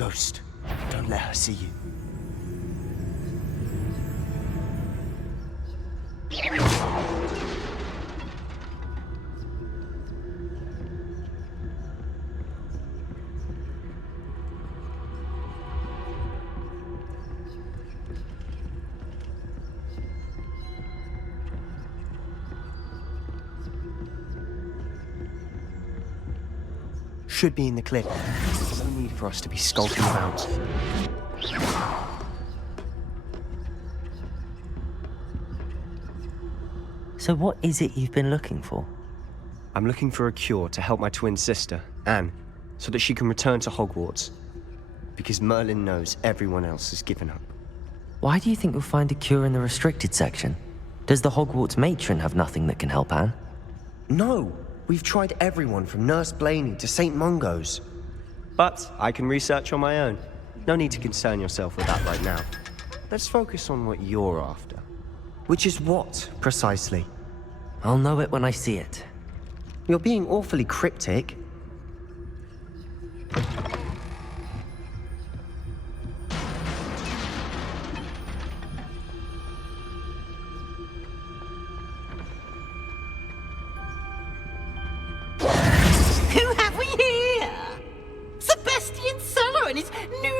Ghost, don't let her see you. Should be in the cliff. There's no need for us to be skulking about. So what is it you've been looking for? I'm looking for a cure to help my twin sister, Anne, so that she can return to Hogwarts. Because Merlin knows everyone else has given up. Why do you think you'll find a cure in the restricted section? Does the Hogwarts matron have nothing that can help Anne? No! We've tried everyone from Nurse Blaney to St. Mungo's. But I can research on my own. No need to concern yourself with that right now. Let's focus on what you're after. Which is what, precisely? I'll know it when I see it. You're being awfully cryptic.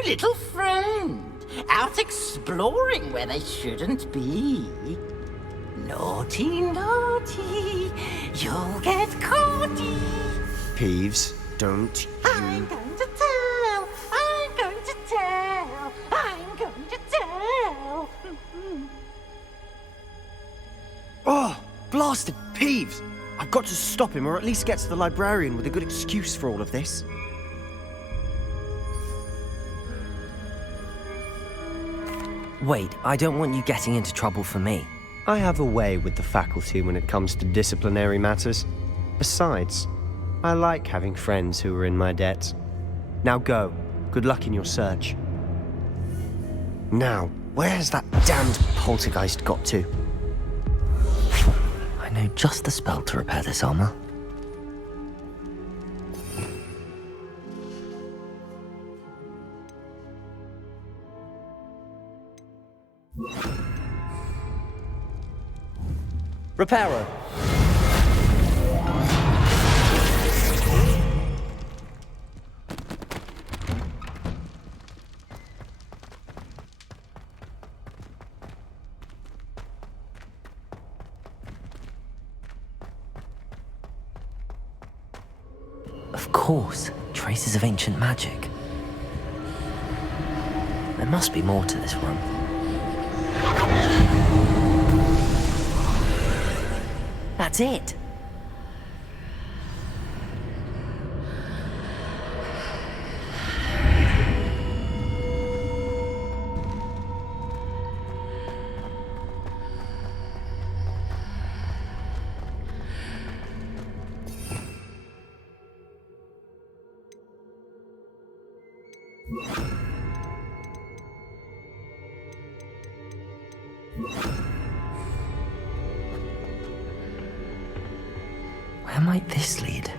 Little friend, out exploring where they shouldn't be. Naughty, naughty, you'll get caughty. Peeves, don't you... I'm going to tell, I'm going to tell, I'm going to tell. Oh, blasted Peeves! I've got to stop him, or at least get to the librarian with a good excuse for all of this. Wait, I don't want you getting into trouble for me. I have a way with the faculty when it comes to disciplinary matters. Besides, I like having friends who are in my debt. Now go. Good luck in your search. Now, where has that damned poltergeist got to? I know just the spell to repair this armor. Reparo. Of course, traces of ancient magic. There must be more to this room. That's it. Where might this lead?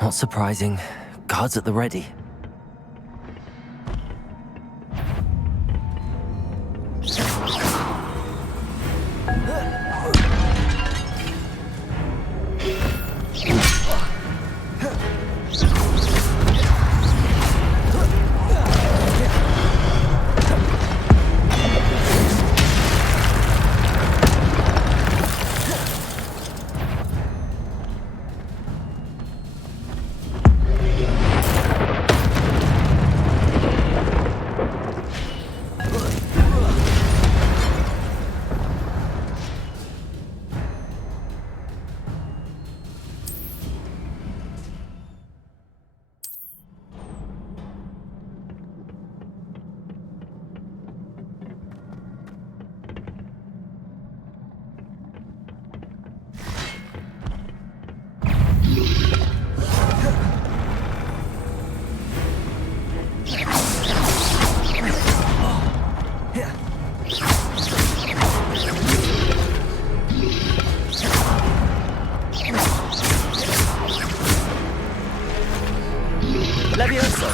Not surprising. Guards at the ready. Levioso!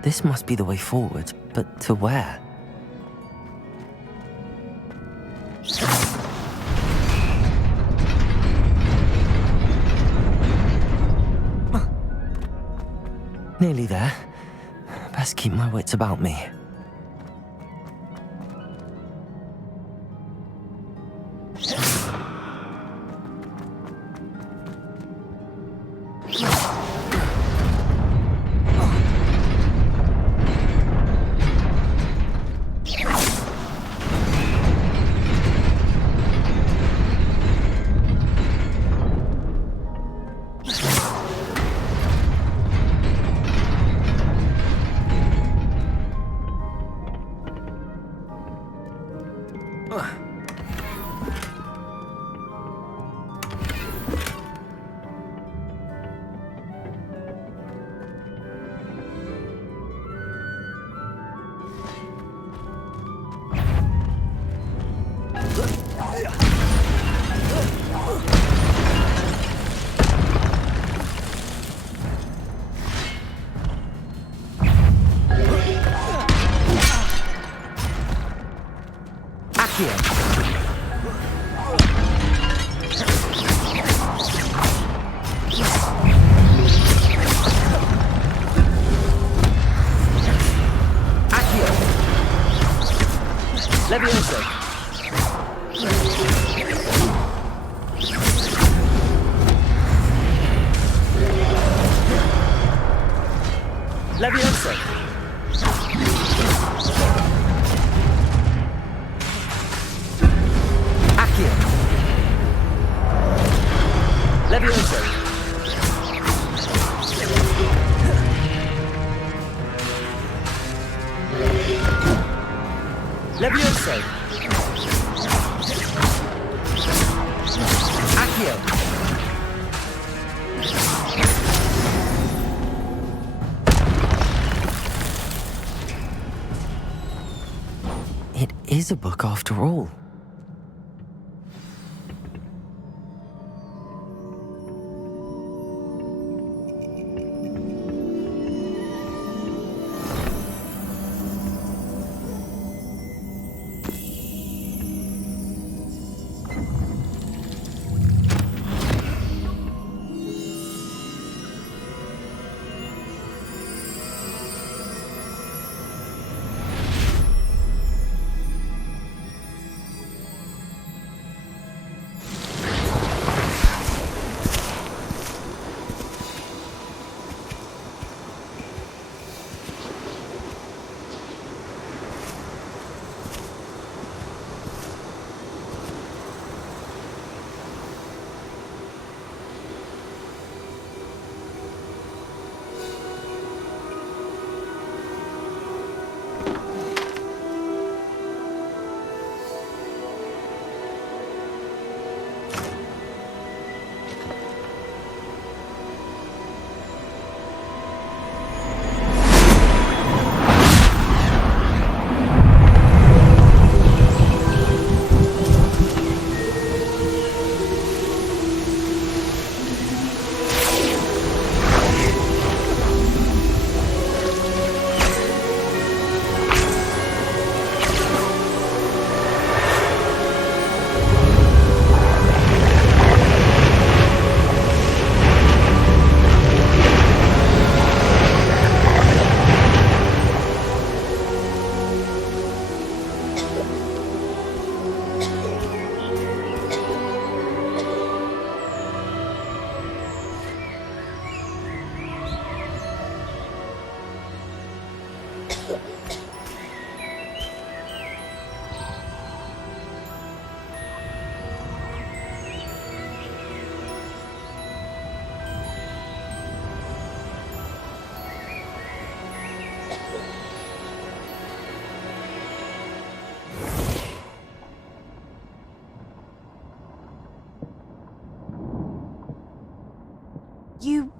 This must be the way forward, but to where? Nearly there. Best keep my wits about me. Levioso! Levioso! Accio! Levioso! Levioso! Accio! It is a book after all.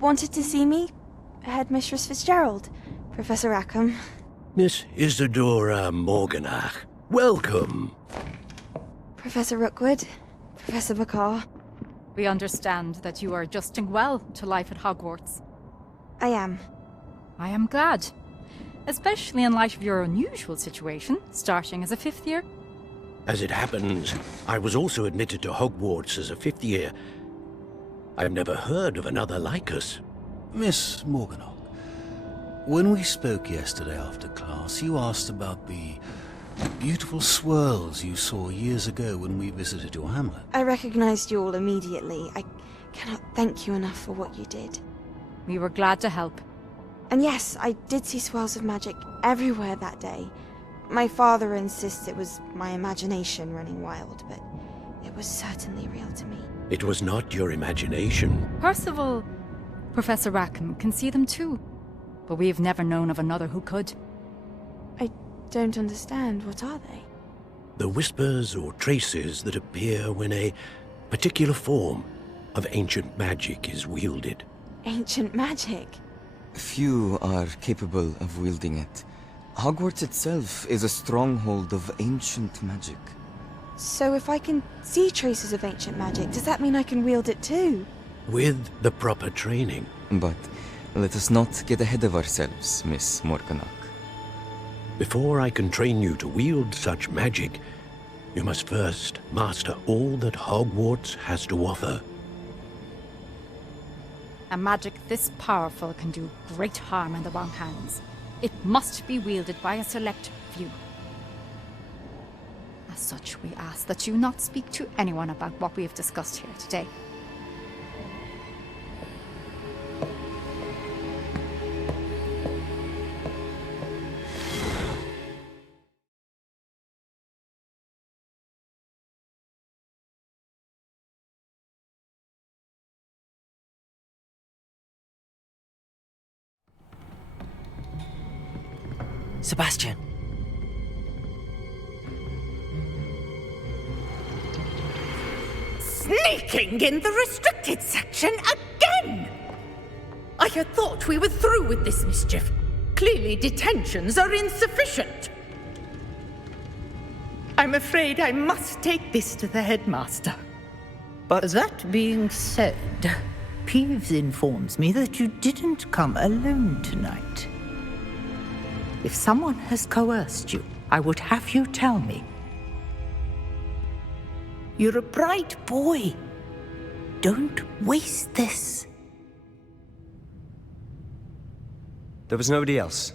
wanted to see me? Headmistress Fitzgerald, Professor Rackham. Miss Isadora Morganach, welcome. Professor Rookwood, Professor McCaw. We understand that you are adjusting well to life at Hogwarts. I am. I am glad. Especially in light of your unusual situation, starting as a 5th year. As it happens, I was also admitted to Hogwarts as a 5th year. I've never heard of another like us. Miss Morganach, when we spoke yesterday after class, you asked about the beautiful swirls you saw years ago when we visited your hamlet. I recognized you all immediately. I cannot thank you enough for what you did. We were glad to help. And yes, I did see swirls of magic everywhere that day. My father insists it was my imagination running wild, but it was certainly real to me. It was not your imagination. Percival, Professor Rackham can see them too. But we've never known of another who could. I don't understand. What are they? The whispers or traces that appear when a particular form of ancient magic is wielded. Ancient magic? Few are capable of wielding it. Hogwarts itself is a stronghold of ancient magic. So if I can see traces of ancient magic, does that mean I can wield it too? With the proper training. But let us not get ahead of ourselves, Miss Morganach. Before I can train you to wield such magic, you must first master all that Hogwarts has to offer. A magic this powerful can do great harm in the wrong hands. It must be wielded by a select few. As such, we ask that you not speak to anyone about what we have discussed here today. Sebastian! Sneaking in the restricted section again! I had thought we were through with this mischief. Clearly detentions are insufficient. I'm afraid I must take this to the headmaster. But That being said, Peeves informs me that you didn't come alone tonight. If someone has coerced you, I would have you tell me. You're a bright boy. Don't waste this. there was nobody else.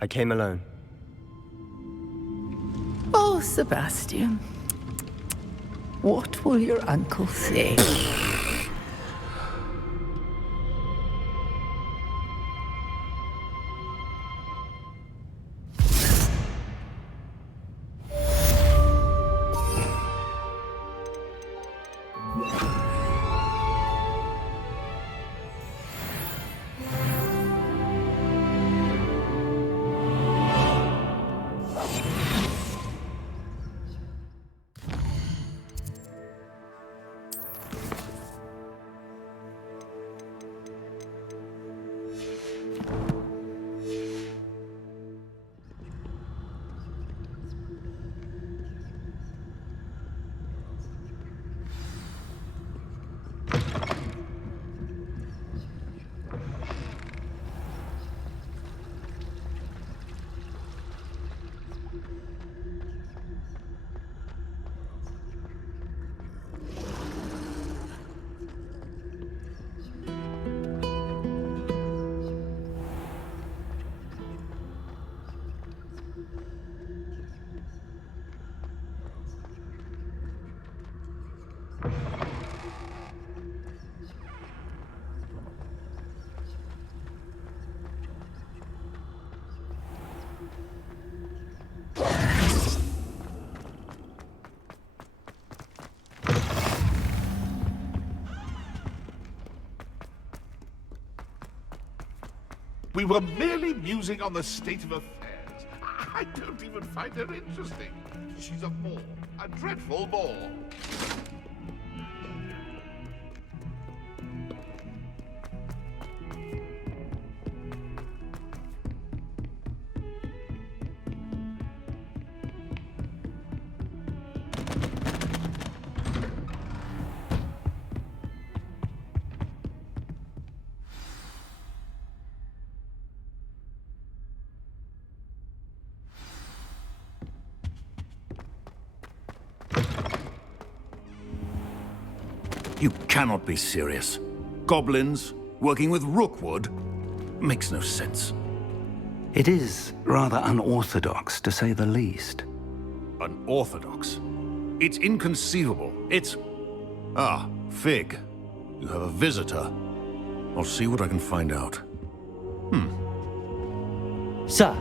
I came alone. Oh, Sebastian. What will your uncle say? We were merely musing on the state of affairs. I don't even find her interesting. She's a bore, a dreadful bore. You cannot be serious. Goblins working with Rookwood? Makes no sense. It is rather unorthodox, to say the least. Unorthodox? It's inconceivable. It's... Ah, Fig. You have a visitor. I'll see what I can find out. Sir,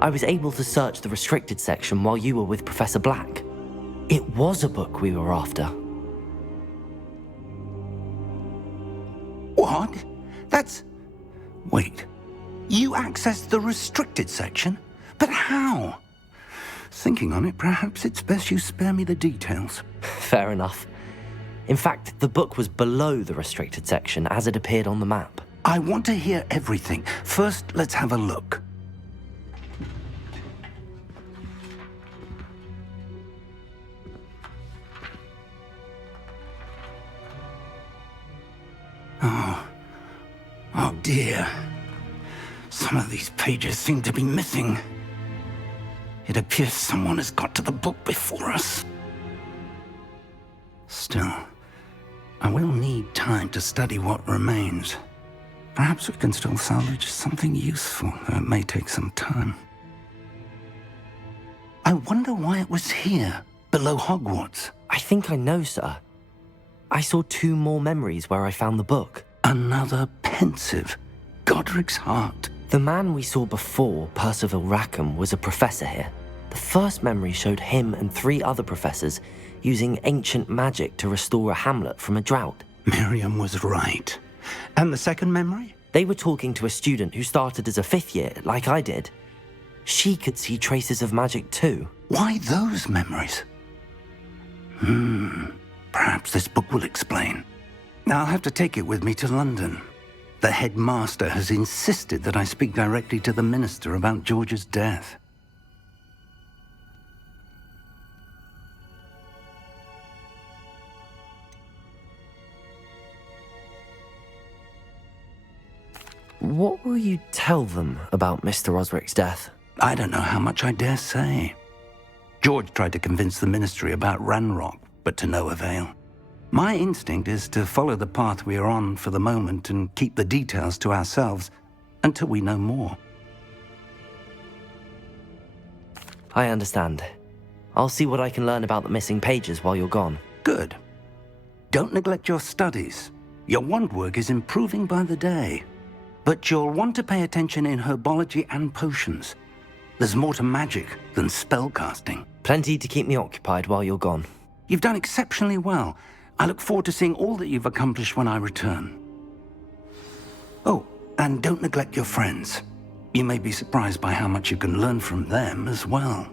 I was able to search the restricted section while you were with Professor Black. It was a book we were after. What? That's... Wait. You accessed the restricted section? But how? Thinking on it, perhaps it's best you spare me the details. Fair enough. In fact, the book was below the restricted section as it appeared on the map. I want to hear everything. First, let's have a look. Oh dear. Some of these pages seem to be missing. It appears someone has got to the book before us. Still, I will need time to study what remains. Perhaps we can still salvage something useful, though it may take some time. I wonder why it was here, below Hogwarts. I think I know, sir. I saw 2 more memories where I found the book. Another pensive. Godric's heart. The man we saw before, Percival Rackham, was a professor here. The first memory showed him and 3 other professors using ancient magic to restore a hamlet from a drought. Miriam was right. And the second memory? They were talking to a student who started as a 5th year, like I did. She could see traces of magic too. Why those memories? Perhaps this book will explain. I'll have to take it with me to London. The headmaster has insisted that I speak directly to the minister about George's death. What will you tell them about Mr. Osric's death? I don't know how much I dare say. George tried to convince the ministry about Ranrock, but to no avail. My instinct is to follow the path we are on for the moment and keep the details to ourselves until we know more. I understand. I'll see what I can learn about the missing pages while you're gone. Good. Don't neglect your studies. Your wand work is improving by the day. But you'll want to pay attention in herbology and potions. There's more to magic than spellcasting. Plenty to keep me occupied while you're gone. You've done exceptionally well. I look forward to seeing all that you've accomplished when I return. Oh, and don't neglect your friends. You may be surprised by how much you can learn from them as well.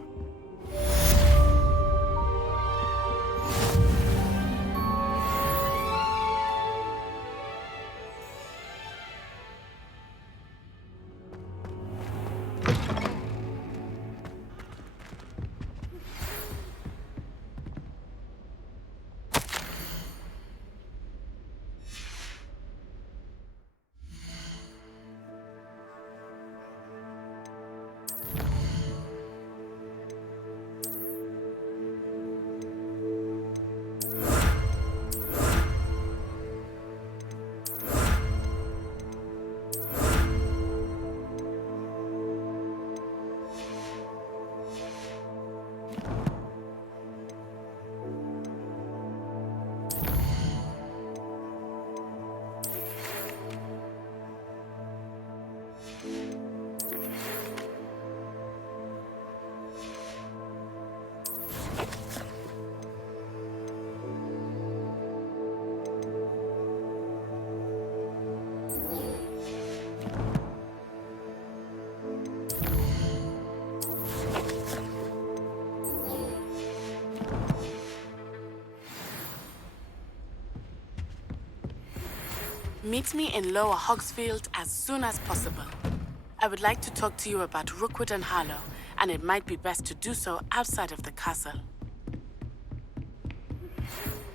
Meet me in Lower Hogsfield as soon as possible. I would like to talk to you about Rookwood and Harlow, and it might be best to do so outside of the castle.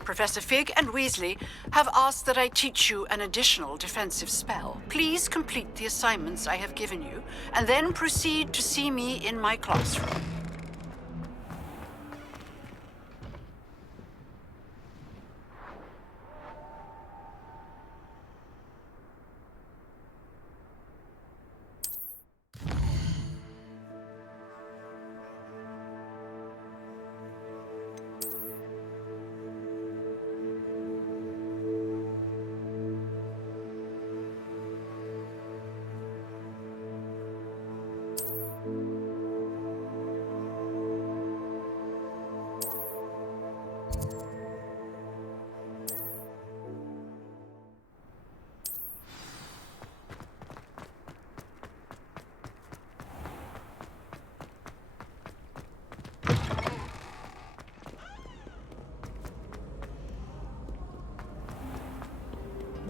Professor Fig and Weasley have asked that I teach you an additional defensive spell. Please complete the assignments I have given you, and then proceed to see me in my classroom.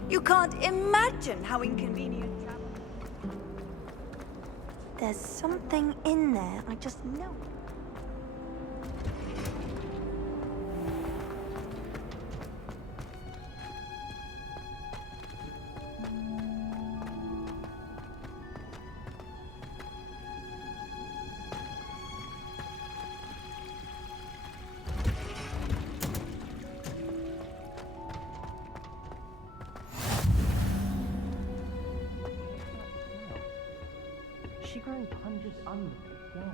You can't imagine how inconvenient travel. There's something in there, I just know. She growing hundreds under again.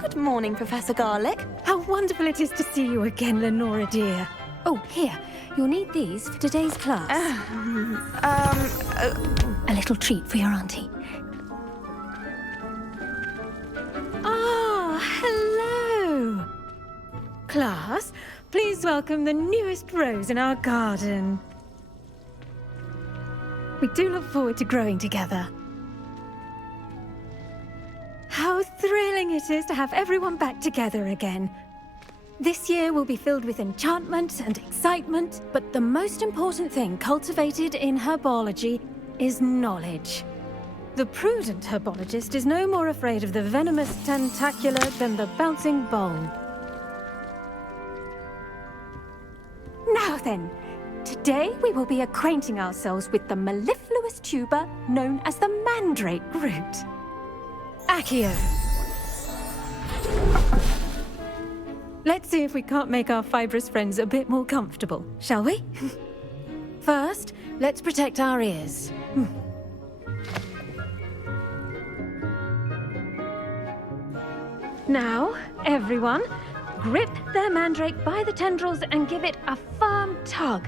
Good morning, Professor Garlic. How wonderful it is to see you again, Lenora dear. Oh, here. You'll need these for today's class. A little treat for your auntie. Ah, hello. Class, please welcome the newest rose in our garden. We do look forward to growing together. How thrilling it is to have everyone back together again. This year will be filled with enchantment and excitement, but the most important thing cultivated in herbology is knowledge. The prudent herbologist is no more afraid of the venomous tentacular than the bouncing bulb. Now then, today we will be acquainting ourselves with the mellifluous tuber known as the mandrake root. Accio. Let's see if we can't make our fibrous friends a bit more comfortable, shall we? First, let's protect our ears. Now, everyone, grip their mandrake by the tendrils and give it a firm tug.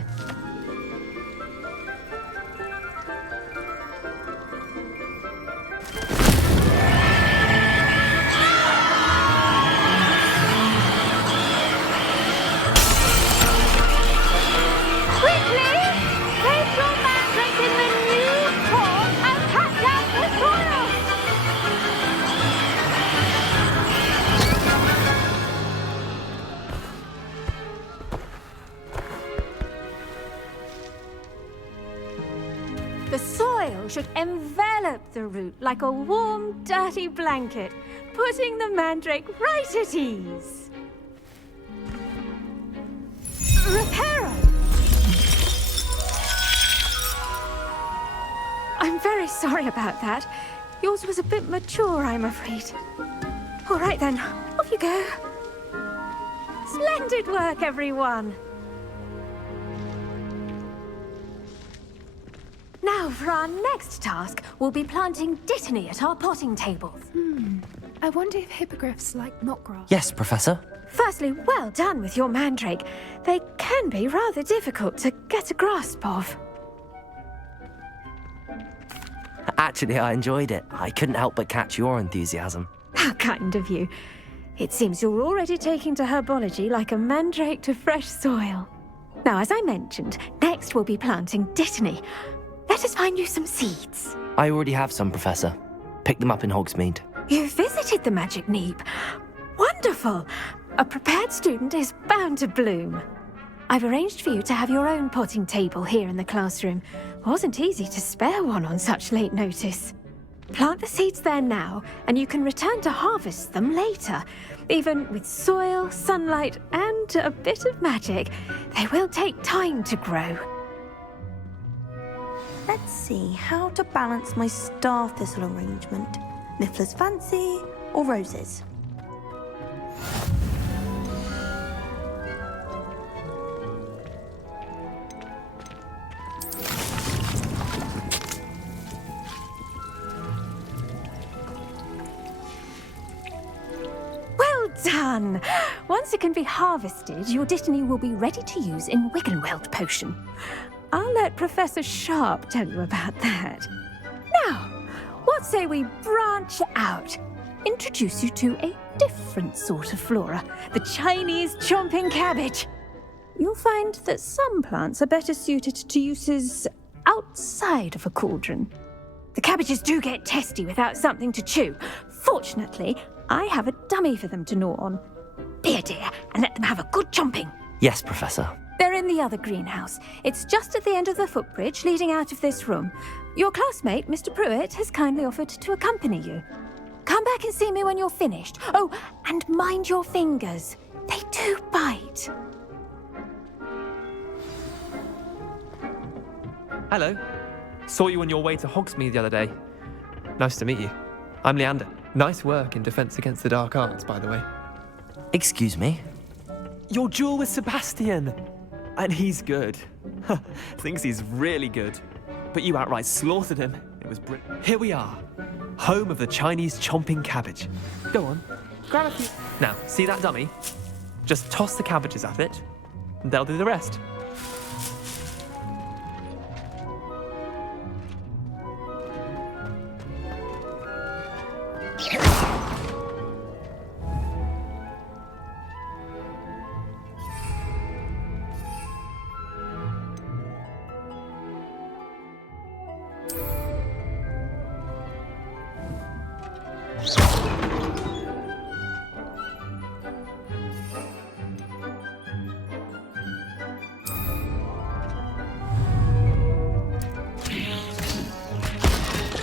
The soil should envelop the root like a warm, dirty blanket, putting the mandrake right at ease. Reparo! I'm very sorry about that. Yours was a bit mature, I'm afraid. All right then, off you go. Splendid work, everyone. Now, for our next task, we'll be planting dittany at our potting tables. I wonder if hippogriffs like knotgrass. Yes, Professor. Firstly, well done with your mandrake. They can be rather difficult to get a grasp of. Actually, I enjoyed it. I couldn't help but catch your enthusiasm. How kind of you. It seems you're already taking to herbology like a mandrake to fresh soil. Now, as I mentioned, next we'll be planting dittany. Let us find you some seeds. I already have some, Professor. Pick them up in Hogsmeade. You visited the Magic Neep. Wonderful! A prepared student is bound to bloom. I've arranged for you to have your own potting table here in the classroom. Wasn't easy to spare one on such late notice. Plant the seeds there now, and you can return to harvest them later. Even with soil, sunlight, and a bit of magic, they will take time to grow. Let's see how to balance my star thistle arrangement. Niffler's fancy or roses? Well done! Once it can be harvested, your dittany will be ready to use in Wiggenweld potion. I'll let Professor Sharp tell you about that. Now, what say we branch out? Introduce you to a different sort of flora, the Chinese chomping cabbage. you'll find that some plants are better suited to uses outside of a cauldron. The cabbages do get testy without something to chew. Fortunately, I have a dummy for them to gnaw on. Be a dear and let them have a good chomping. Yes, Professor. They're in the other greenhouse. It's just at the end of the footbridge leading out of this room. Your classmate, Mr. Pruitt, has kindly offered to accompany you. Come back and see me when you're finished. Oh, and mind your fingers. They do bite. Hello. Saw you on your way to Hogsmeade the other day. Nice to meet you. I'm Leander. Nice work in Defense Against the Dark Arts, by the way. Excuse me? Your duel with Sebastian! And he's good. Thinks he's really good. But you outright slaughtered him. It was brilliant. Here we are. Home of the Chinese chomping cabbage. Go on. Grab a few. Now, see that dummy? Just toss the cabbages at it, and they'll do the rest.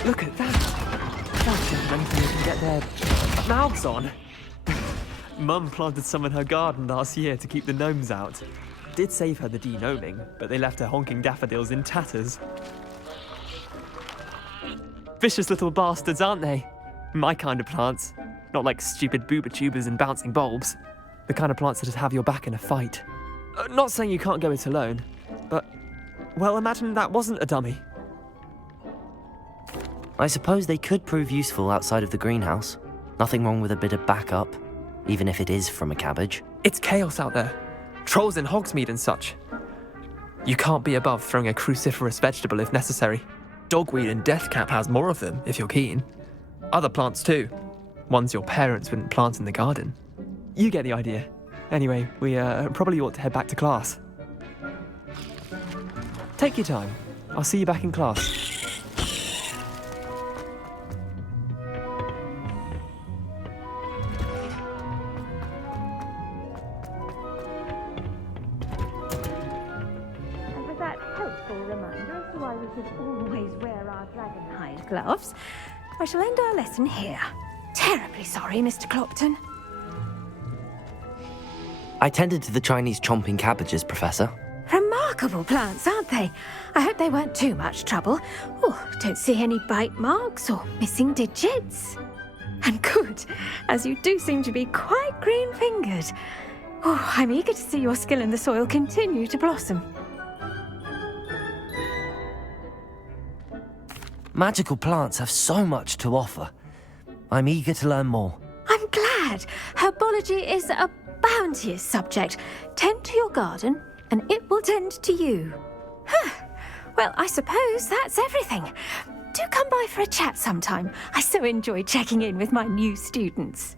Look at that! That's just anything they can get their mouths on. Mum planted some in her garden last year to keep the gnomes out. Did save her the de-gnoming, but they left her honking daffodils in tatters. Vicious little bastards, aren't they? My kind of plants. Not like stupid booba tubers and bouncing bulbs. The kind of plants that'd have your back in a fight. Not saying you can't go it alone, but, well, imagine that wasn't a dummy. I suppose they could prove useful outside of the greenhouse. Nothing wrong with a bit of backup, even if it is from a cabbage. It's chaos out there. Trolls in Hogsmeade and such. You can't be above throwing a cruciferous vegetable if necessary. Dogweed and deathcap has more of them, if you're keen. Other plants too. Ones your parents wouldn't plant in the garden. You get the idea. Anyway, we probably ought to head back to class. Take your time. I'll see you back in class. Reminder as to why we should always wear our dragonhide gloves. I shall end our lesson here. Terribly sorry, Mr. Clopton. I tended to the Chinese chomping cabbages, Professor. Remarkable plants, aren't they? I hope they weren't too much trouble. Oh, don't see any bite marks or missing digits. And good, as you do seem to be quite green-fingered. Oh, I'm eager to see your skill in the soil continue to blossom. Magical plants have so much to offer. I'm eager to learn more. I'm glad. Herbology is a bounteous subject. Tend to your garden, and it will tend to you. Well, I suppose that's everything. Do come by for a chat sometime. I so enjoy checking in with my new students.